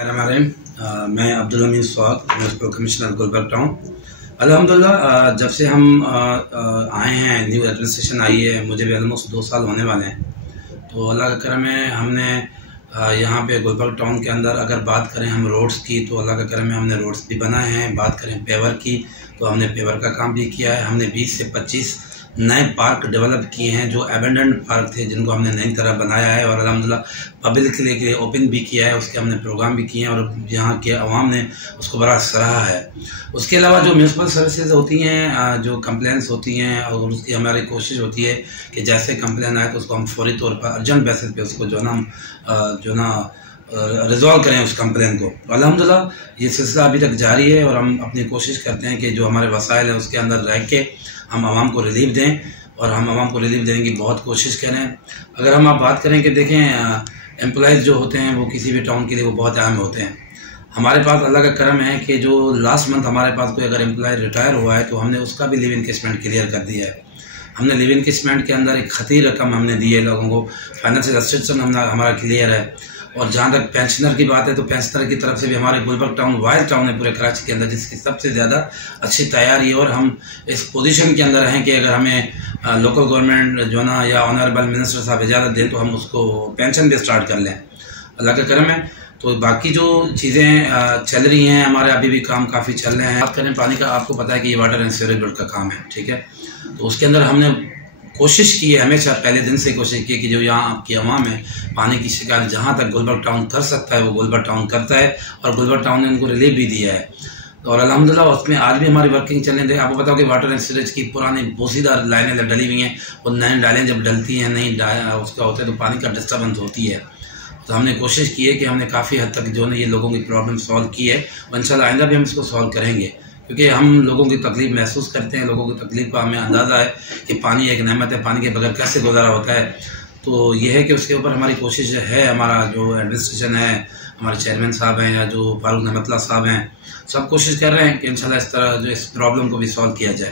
मैं अब्दुल हमीद स्वाग, municipal commissioner Gulbarga town. अल्हम्दुलिल्लाह जब से हम आए हैं, न्यू एडमिनिस्ट्रेशन आई है, मुझे भी ऑलमोस्ट 2 साल होने वाले हैं। तो अल्लाह का करम है, हमने यहाँ पे गुलबर्ग टाउन के अंदर अगर बात करें हम रोड्स की, तो अल्लाह का करम है हमने रोड्स भी बनाए हैं। बात करें पेवर की, तो हमने पेवर का काम भी किया है। हमने 20 से 25 नए पार्क डेवलप किए हैं, जो एबेंडेंट पार्क थे, जिनको हमने नई तरह बनाया है और अल्हम्दुलिल्लाह पब्लिक के लिए ओपन भी किया है। उसके हमने प्रोग्राम भी किए हैं और यहाँ के अवाम ने उसको बड़ा सराहा है। उसके अलावा जो म्यूनसिपल सर्विसेज होती हैं, जो कंप्लेंट्स होती हैं, और उसकी हमारी कोशिश होती है कि जैसे कंप्लेन आए तो उसको हम फौरी तौर पर अर्जेंट बेसिस पे उसको जो ना रिजॉल्व करें उस कंप्लेन को। अल्हम्दुलिल्लाह ये सिलसिला अभी तक जारी है और हम अपनी कोशिश करते हैं कि जो हमारे वसाइल हैं उसके अंदर रह के हम आवाम को रिलीफ दें, और हम आवाम को रिलीफ देने की बहुत कोशिश करें। अगर हम आप बात करें कि देखें एम्प्लॉयज़ जो होते हैं वो किसी भी टाउन के लिए वो बहुत अहम होते हैं। हमारे पास अल्लाह का करम है कि जो लास्ट मंथ हमारे पास कोई अगर एम्प्लॉय रिटायर हुआ है तो हमने उसका भी लिव इनकेसमेंट क्लियर कर दिया है। हमने लिव इनकेसमेंट के अंदर एक खती रकम हमने दी है लोगों को, फाइनेंशियल असिस्टेंस हमारा क्लियर है। और जहाँ तक पेंशनर की बात है तो पेंशनर की तरफ से भी हमारे गुलबर्ग टाउन वाइल्ड टाउन है पूरे कराची के अंदर, जिसकी सबसे ज़्यादा अच्छी तैयारी है। और हम इस पोजीशन के अंदर हैं कि अगर हमें लोकल गवर्नमेंट जो ना या ऑनरेबल मिनिस्टर साहब इजाज़त दें तो हम उसको पेंशन भी स्टार्ट कर लें। अल्लाह का करम है। तो बाकी जो चीज़ें चल रही हैं, हमारे अभी भी काम काफ़ी चल रहे हैं। बात करें पानी का, आपको पता है कि ये वाटर एंड सीवरेज बोर्ड का काम है, ठीक है। तो उसके अंदर हमने कोशिश की है, हमेशा पहले दिन से कोशिश की है कि जो यहाँ आपकी आवाम है पानी की शिकायत जहाँ तक गुलबर्ग टाउन कर सकता है वो गुलबर्ग टाउन करता है, और गुलबर्ग टाउन ने उनको रिलीफ भी दिया है। और अल्हम्दुलिल्लाह उसमें आज भी हमारी वर्किंग चलने दे। आपको बताओ कि वाटर एंड सीवरेज की पुरानी बोसीदार लाइनें डली हुई हैं, और नई डालें जब डलती हैं, नई उसका होता है तो पानी का डिस्टर्बेंस होती है। तो हमने कोशिश की है कि हमने काफ़ी हद तक जो है ये लोगों की प्रॉब्लम सॉल्व की है, और इंशाल्लाह आइंदा भी हम इसको सॉल्व करेंगे, क्योंकि हम लोगों की तकलीफ महसूस करते हैं। लोगों की तकलीफ का हमें अंदाज़ा है कि पानी एक नेमत है, पानी के बगैर कैसे गुजारा होता है। तो ये है कि उसके ऊपर हमारी कोशिश है, हमारा जो एडमिनिस्ट्रेशन है, हमारे चेयरमैन साहब हैं या जो फारूक नमतला साहब हैं, सब कोशिश कर रहे हैं कि इंशाल्लाह इस तरह जो इस प्रॉब्लम को भी सॉल्व किया जाए।